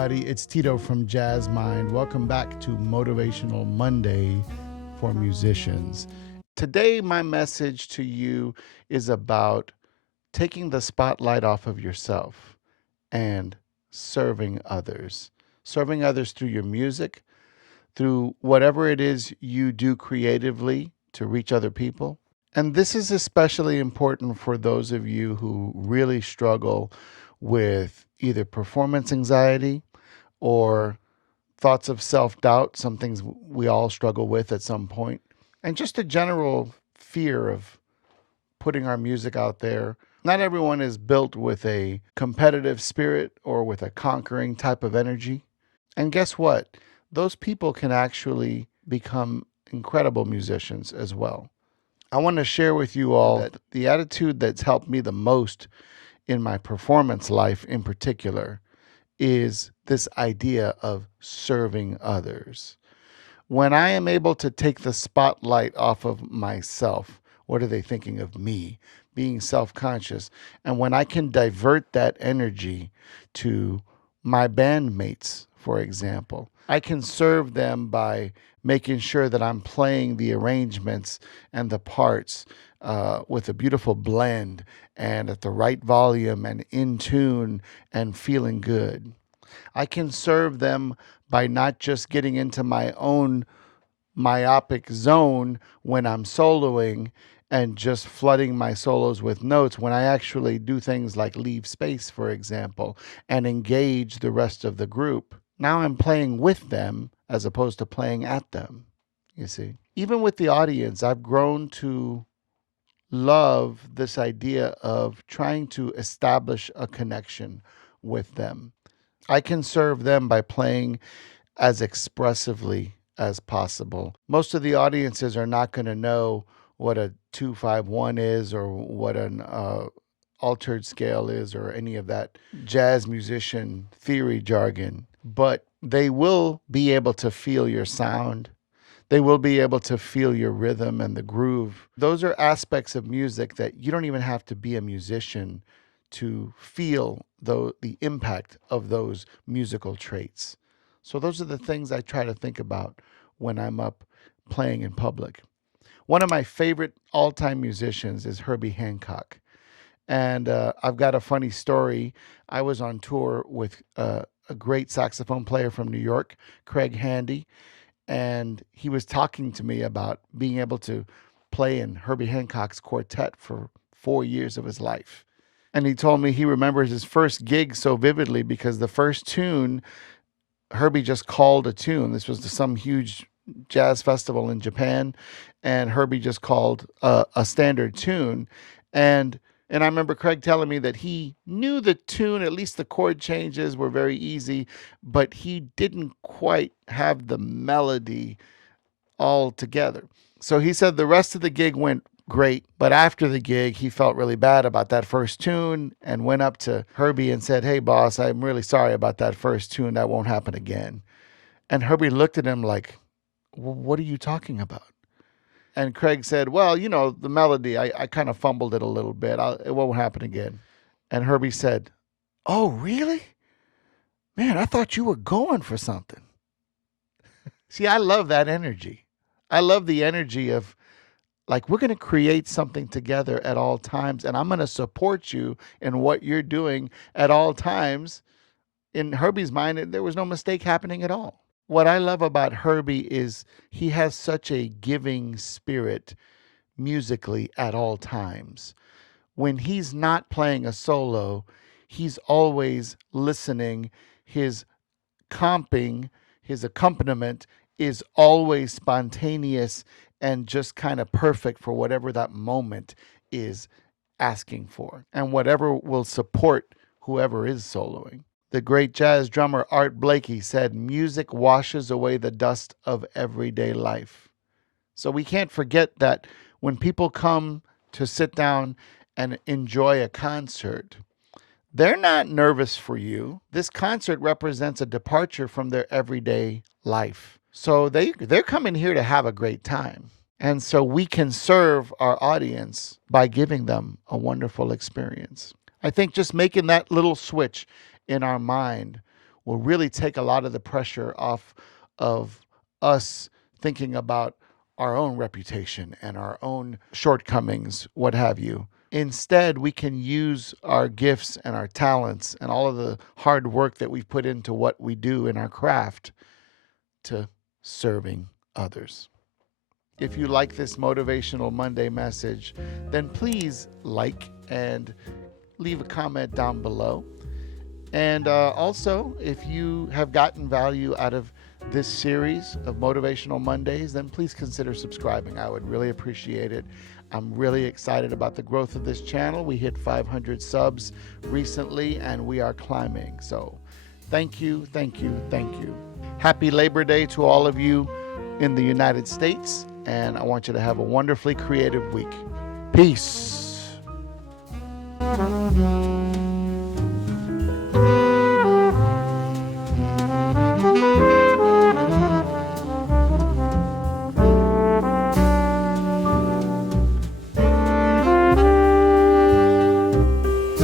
everybody. It's Tito from Jazz Mind. Welcome back to Motivational Monday for musicians. Today, my message to you is about taking the spotlight off of yourself and serving others. Serving others through your music, through whatever it is you do creatively to reach other people. And this is especially important for those of you who really struggle with either performance anxiety or thoughts of self doubt, some things we all struggle with at some point, and just a general fear of putting our music out there. Not everyone is built with a competitive spirit or with a conquering type of energy. And guess what? Those people can actually become incredible musicians as well. I want to share with you all that the attitude that's helped me the most in my performance life in particular is this idea of serving others. When I am able to take the spotlight off of myself, what are they thinking of me? Being self conscious. And when I can divert that energy to my bandmates, for example, I can serve them by making sure that I'm playing the arrangements and the parts with a beautiful blend and at the right volume and in tune and feeling good. I can serve them by not just getting into my own myopic zone when I'm soloing and just flooding my solos with notes when I actually do things like leave space, for example, and engage the rest of the group. Now I'm playing with them as opposed to playing at them, you see. Even with the audience, I've grown to love this idea of trying to establish a connection with them. I can serve them by playing as expressively as possible. Most of the audiences are not going to know what a 2-5-1 is or what an altered scale is or any of that jazz musician theory jargon, but they will be able to feel your sound. They will be able to feel your rhythm and the groove. Those are aspects of music that you don't even have to be a musician to feel the impact of those musical traits. So those are the things I try to think about when I'm up playing in public. One of my favorite all-time musicians is Herbie Hancock. And I've got a funny story. I was on tour with a great saxophone player from New York, Craig Handy, and he was talking to me about being able to play in Herbie Hancock's quartet for 4 years of his life. And he told me he remembers his first gig so vividly because the first tune, Herbie just called a tune. This was some huge jazz festival in Japan, and Herbie just called a standard tune. And I remember Craig telling me that he knew the tune, at least the chord changes were very easy, but he didn't quite have the melody all together. So he said the rest of the gig went great, but after the gig, he felt really bad about that first tune and went up to Herbie and said, "Hey, boss, I'm really sorry about that first tune. That won't happen again." And Herbie looked at him like, "What are you talking about?" And Craig said, "Well, the melody, I kind of fumbled it a little bit. It won't happen again." And Herbie said, "Oh, really? Man, I thought you were going for something." See, I love that energy. I love the energy of like, we're going to create something together at all times, and I'm going to support you in what you're doing at all times. In Herbie's mind, there was no mistake happening at all. What I love about Herbie is he has such a giving spirit musically at all times. When he's not playing a solo, he's always listening. His comping, his accompaniment is always spontaneous and just kind of perfect for whatever that moment is asking for and whatever will support whoever is soloing. The great jazz drummer Art Blakey said, "Music washes away the dust of everyday life." So we can't forget that when people come to sit down and enjoy a concert, they're not nervous for you. This concert represents a departure from their everyday life. So they're coming here to have a great time. And so we can serve our audience by giving them a wonderful experience. I think just making that little switch in our mind will really take a lot of the pressure off of us thinking about our own reputation and our own shortcomings, what have you. Instead, we can use our gifts and our talents and all of the hard work that we've put into what we do in our craft to serving others. If you like this Motivational Monday message, then please like and leave a comment down below. And also, if you have gotten value out of this series of Motivational Mondays, then please consider subscribing. I would really appreciate it. I'm really excited about the growth of this channel. We hit 500 subs recently, and we are climbing. So thank you, thank you, thank you. Happy Labor Day to all of you in the United States, and I want you to have a wonderfully creative week. Peace.